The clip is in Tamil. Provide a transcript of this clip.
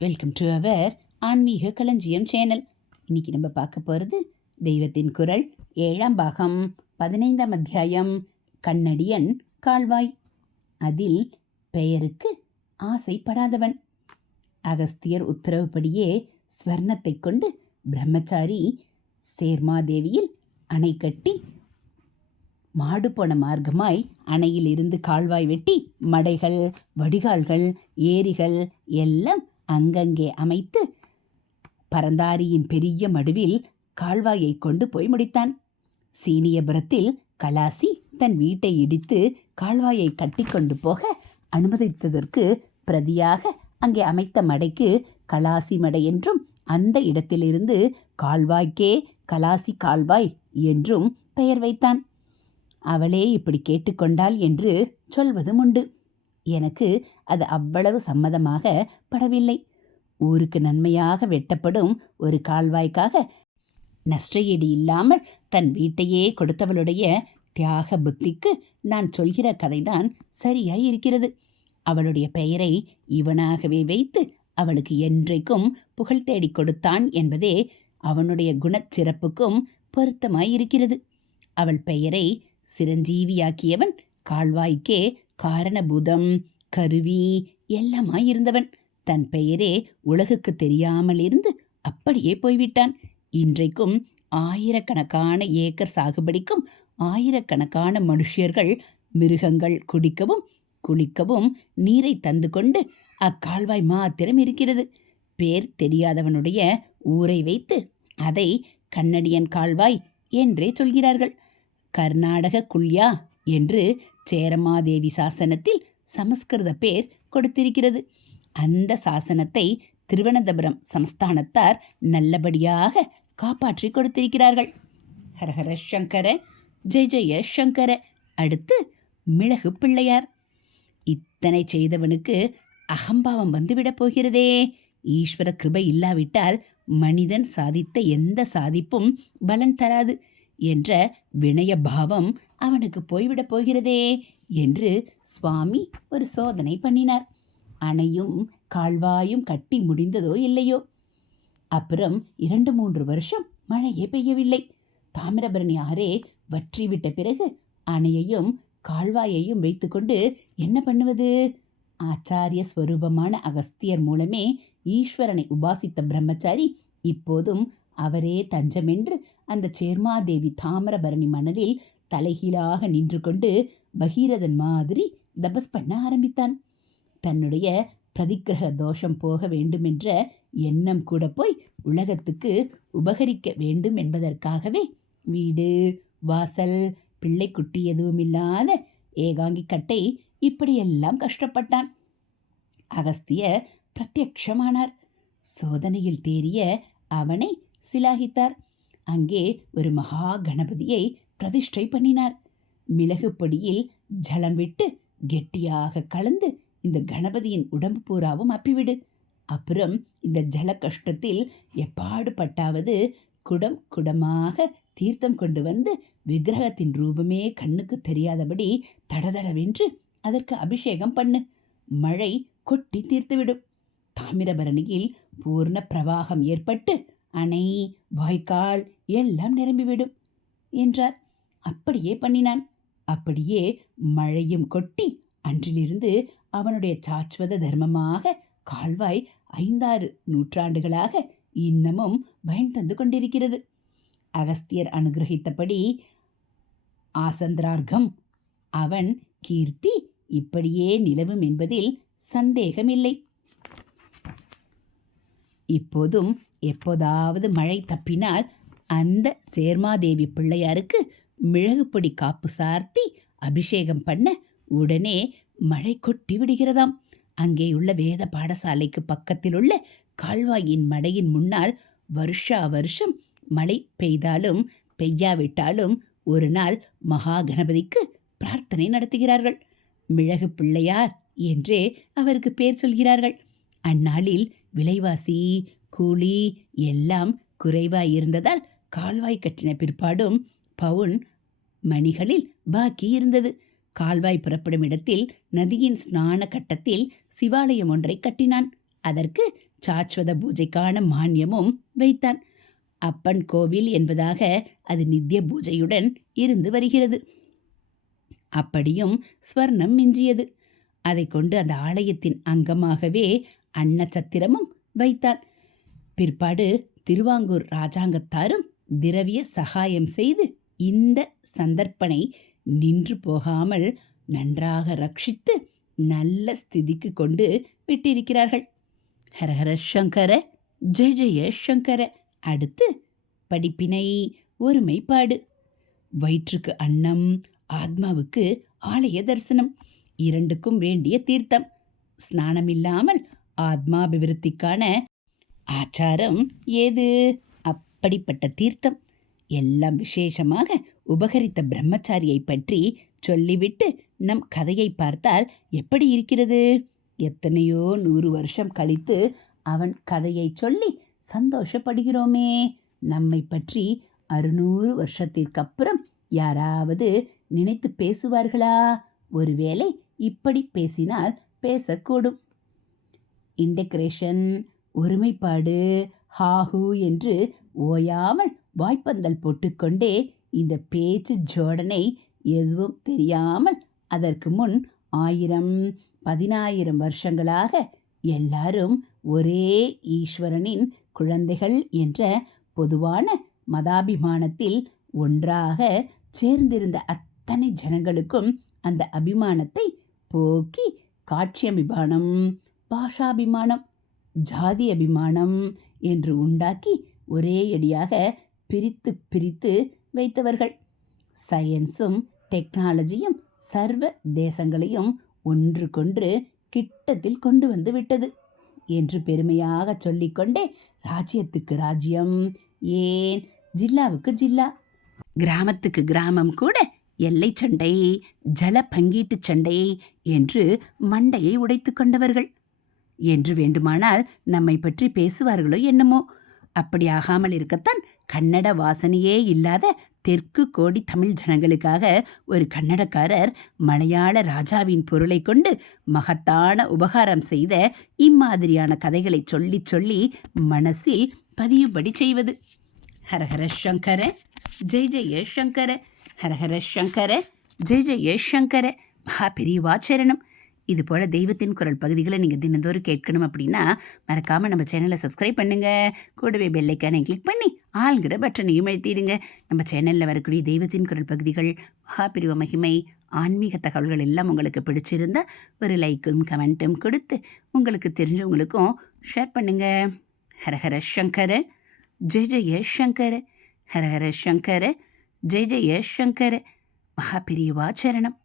வெல்கம் டு அவர் ஆன்மீக களஞ்சியம் சேனல். இன்னைக்கு நம்ம பார்க்க போகிறது தெய்வத்தின் குரல் 7ஆம் பாகம் 15ஆம் அத்தியாயம் கண்ணடியன் கால்வாய். அதில் பெயருக்கு ஆசைப்படாதவன். அகஸ்தியர் உத்தரவுப்படியே ஸ்வர்ணத்தை கொண்டு பிரம்மச்சாரி சேர்மாதேவியில் அணை கட்டி மாடு போன மார்க்கமாய் அணையில் இருந்து கால்வாய் வெட்டி மடைகள், வடிகால்கள், ஏரிகள் எல்லாம் அங்கங்கே அமைத்து பரந்தாரியின் பெரிய மடுவில் கால்வாயை கொண்டு போய் முடித்தான். சீனியபுரத்தில் கலாசி தன் வீட்டை இடித்து கால்வாயை கட்டி கொண்டு போக அனுமதித்ததற்கு பிரதியாக அங்கே அமைத்த மடைக்கு கலாசி மடை என்றும், அந்த இடத்திலிருந்து கால்வாய்க்கே கலாசி கால்வாய் என்றும் பெயர் வைத்தான். அவளே இப்படி கேட்டுக்கொண்டாள் என்று சொல்வதும் உண்டு. எனக்கு அது அவ்வளவு சம்மதமாக படவில்லை. ஊருக்கு நன்மையாக வெட்டப்படும் ஒரு கால்வாய்க்காக நஷ்டஈடு இல்லாமல் தன் வீட்டையே கொடுத்தவளுடைய தியாக புத்திக்கு நான் சொல்கிற கதைதான் சரியாய் இருக்கிறது. அவளுடைய பெயரை இவனாகவே வைத்து அவளுக்கு என்றைக்கும் புகழ் தேடி கொடுத்தான் என்பதே அவனுடைய குணச்சிறப்புக்கும் பொருத்தமாயிருக்கிறது. அவள் பெயரை சிரஞ்சீவியாக்கியவன் கால்வாய்க்கே காரணபூதம், கருவி எல்லாமாயிருந்தவன். தன் பெயரே உலகுக்கு தெரியாமல் இருந்து அப்படியே போய்விட்டான். இன்றைக்கும் ஆயிரக்கணக்கான ஏக்கர் சாகுபடிக்கும் ஆயிரக்கணக்கான மனுஷியர்கள், மிருகங்கள் குடிக்கவும் குளிக்கவும் நீரை தந்து கொண்டு அக்கால்வாய் மாத்திரம் இருக்கிறது. பேர் தெரியாதவனுடைய ஊரை வைத்து அதை கண்ணடியன் கால்வாய் என்றே சொல்கிறார்கள். கர்நாடக குல்யா என்று சேரமாதேவி சாசனத்தில் சமஸ்கிருத பேர் கொடுத்திருக்கிறது. அந்த சாசனத்தை திருவனந்தபுரம் சமஸ்தானத்தார் நல்லபடியாக காப்பாற்றி கொடுத்திருக்கிறார்கள். ஹரஹர சங்கர, ஜெய ஜெய சங்கர. அடுத்து மிளகு பிள்ளையார். இத்தனை செய்தவனுக்கு அகம்பாவம் வந்துவிடப் போகிறதே. ஈஸ்வர கிருபை இல்லாவிட்டால் மனிதன் சாதித்த எந்த சாதிப்பும் பலன் தராது என்ற வினய பாவம் அவனுக்கு போய்விடப் போகிறதே என்று சுவாமி ஒரு சோதனை பண்ணினார். அணையும் கால்வாயும் கட்டி முடிந்ததோ இல்லையோ. அப்புறம் 2-3 வருஷம் மழையே பெய்யவில்லை. தாமிரபரணி ஆறே வற்றிவிட்ட பிறகு அணையையும் கால்வாயையும் வைத்துக்கொண்டு என்ன பண்ணுவது? ஆச்சாரிய ஸ்வரூபமான அகஸ்தியர் மூலமே ஈஸ்வரனை உபாசித்த பிரம்மச்சாரி இப்போதும் அவரே தஞ்சமென்று அந்த சேர்மாதேவி தாமிரபரணி மணலில் தலைகீழாக நின்று கொண்டு பகீரதன் மாதிரி தபஸ் பண்ண ஆரம்பித்தான். தன்னுடைய பிரதிக்கிரக தோஷம் போக வேண்டுமென்ற எண்ணம் கூட போய் உலகத்துக்கு உபகரிக்க வேண்டும் என்பதற்காகவே வீடு வாசல் பிள்ளை குட்டி எதுவுமில்லாத ஏகாங்கி கட்டை இப்படியெல்லாம் கஷ்டப்பட்டான். அகஸ்திய பிரத்யக்ஷமானார். சோதனையில் தேறிய அவனை சிலாகித்தார். அங்கே ஒரு மகா கணபதியை பிரதிஷ்டை பண்ணினார். மிளகு பொடியில் ஜலம் விட்டு கெட்டியாக கலந்து இந்த கணபதியின் உடம்பு பூராவும் அப்பிவிடு. அப்புறம் இந்த ஜல கஷ்டத்தில் எப்பாடு பட்டாவது குடம் குடமாக தீர்த்தம் கொண்டு வந்து விக்கிரகத்தின் ரூபமே கண்ணுக்கு தெரியாதபடி தடதடவென்று அதற்கு அபிஷேகம் பண்ணு. மழை கொட்டி தீர்த்துவிடும். தாமிரபரணியில் பூர்ண பிரவாகம் ஏற்பட்டு அணை வாய்க்கால் எல்லாம் நிரம்பிவிடும் என்றார். அப்படியே பண்ணினான். அப்படியே மழையும் கொட்டி அன்றிலிருந்து அவனுடைய சாஸ்வத தர்மமாக கால்வாய் 5-6 நூற்றாண்டுகளாக இன்னமும் பயன் தந்து கொண்டிருக்கிறது. அகஸ்தியர் அனுகிரகித்தபடி ஆசந்திரார்க்கம் அவன் கீர்த்தி இப்படியே நிலவும் என்பதில் சந்தேகமில்லை. இப்போதும் எப்போதாவது மழை தப்பினால் அந்த சேர்மாதேவி பிள்ளையாருக்கு மிளகுப்பொடி காப்பு சார்த்தி அபிஷேகம் பண்ண உடனே மழை கொட்டி விடுகிறதாம். அங்கேயுள்ள வேத பாடசாலைக்கு பக்கத்தில் உள்ள கால்வாயின் மடையின் முன்னால் வருஷா வருஷம் மழை பெய்தாலும் பெய்யாவிட்டாலும் ஒரு நாள் மகா கணபதிக்கு பிரார்த்தனை நடத்துகிறார்கள். மிளகு பிள்ளையார் என்றே அவருக்கு பேர் சொல்கிறார்கள். அந்நாளில் விலைவாசி கூலி எல்லாம் குறைவாய் இருந்ததால் கால்வாய் கட்டின பிற்பாடும் பவுன் மணிகளில் பாக்கி இருந்தது. கால்வாய் புறப்படும் இடத்தில் நதியின் ஸ்நான கட்டத்தில் சிவாலயம் ஒன்றை கட்டினான். அதற்கு சாஸ்வத பூஜைக்கான மானியமும் வைத்தான். அப்பன் கோவில் என்பதாக அது நித்திய பூஜையுடன் இருந்து வருகிறது. அப்படியும் ஸ்வர்ணம் மிஞ்சியது. அதை கொண்டு அந்த ஆலயத்தின் அங்கமாகவே அன்னச்சத்திரமும் வைத்தான். பிற்பாடு திருவாங்கூர் ராஜாங்கத்தாரும் திரவிய சகாயம் செய்து இந்த சந்தர்ப்பனை நின்று போகாமல் நன்றாக ரட்சித்து நல்ல ஸ்திதிக்கு கொண்டு விட்டிருக்கிறார்கள். ஹரஹர சங்கர, ஜெய ஜெய சங்கர. அடுத்து படிப்பினை ஒருமைப்பாடு. வயிற்றுக்கு அன்னம், ஆத்மாவுக்கு ஆலய தரிசனம், இரண்டுக்கும் வேண்டிய தீர்த்தம். ஸ்நானமில்லாமல் ஆத்மாபிவிருத்திக்கான ஆச்சாரம் ஏது? அப்படிப்பட்ட தீர்த்தம். எல்லாம் விசேஷமாக உபகரித்த பிரம்மச்சாரியை பற்றி சொல்லிவிட்டு நம் கதையை பார்த்தால் எப்படி இருக்கிறது? எத்தனையோ 100 வருஷம் கழித்து அவன் கதையை சொல்லி சந்தோஷப்படுகிறோமே. நம்மை பற்றி 600 வருஷத்திற்கப்புறம் யாராவது நினைத்து பேசுவார்களா? ஒருவேளை இப்படி பேசினால் பேசக்கூடும். இன்டெகிரேஷன், ஒருமைப்பாடு, ஹாஹூ என்று ஓயாமல் வாய்ப்பந்தல் போட்டுக்கொண்டே இந்த பேச்சு ஜோடனை எதுவும் தெரியாமல் அதற்கு முன் 1000, 10,000 வருஷங்களாக எல்லாரும் ஒரே ஈஸ்வரனின் குழந்தைகள் என்ற பொதுவான மதாபிமானத்தில் ஒன்றாக சேர்ந்திருந்த அத்தனை ஜனங்களுக்கும் அந்த அபிமானத்தை போக்கி காட்சியபிமானம், பாஷாபிமானம், ஜாதி அபிமானம் என்று உண்டாக்கி ஒரே அடியாக பிரித்து பிரித்து வைத்தவர்கள். சயின்ஸும் டெக்னாலஜியும் சர்வ தேசங்களையும் ஒன்றுக்கொன்று கிட்டத்தில் கொண்டு வந்து விட்டது என்று பெருமையாக சொல்லிக்கொண்டே ராஜ்யத்துக்கு ராஜ்யம், ஏன் ஜில்லாவுக்கு ஜில்லா, கிராமத்துக்கு கிராமம் கூட எல்லை சண்டை, ஜல பங்கீட்டு சண்டை என்று மண்டையை உடைத்து கொண்டவர்கள். என்று வேண்டுமானால் நம்மை பற்றி பேசுவார்களோ என்னமோ. அப்படி ஆகாமல் இருக்கத்தான் கன்னட வாசனையே இல்லாத தெற்கு கோடி தமிழ் ஜனங்களுக்காக ஒரு கன்னடக்காரர் மலையாள ராஜாவின் பொருளை கொண்டு மகத்தான உபகாரம் செய்த இம்மாதிரியான கதைகளை சொல்லி சொல்லி மனசில் பதியும்படி செய்வது. ஹரஹர சங்கர, ஜெய ஜெய சங்கர, ஹரஹர சங்கர, ஜெய ஜெய சங்கர. மகா பெரியவாச்சரணம். இதுபோல் தெய்வத்தின் குரல் பகுதிகளை நீங்கள் தினந்தோறும் கேட்கணும் அப்படின்னா மறக்காமல் நம்ம சேனலை சப்ஸ்கிரைப் பண்ணுங்கள். கூடவே பெல்லைக்கானை கிளிக் பண்ணி ஆள்கிற பட்டனையும் அழுத்திடுங்க. நம்ம சேனலில் வரக்கூடிய தெய்வத்தின் குரல் பகுதிகள், மகாபிரிவ மகிமை, ஆன்மீக தகவல்கள் எல்லாம் உங்களுக்கு பிடிச்சிருந்தா ஒரு லைக்கும் கமெண்ட்டும் கொடுத்து உங்களுக்கு தெரிஞ்சவங்களுக்கும் ஷேர் பண்ணுங்கள். ஹரஹர சங்கர, ஜெய ஜெய சங்கர, ஹரஹர சங்கர, ஜெய ஜெய சங்கர. மகாபிரிவாச்சரணம்.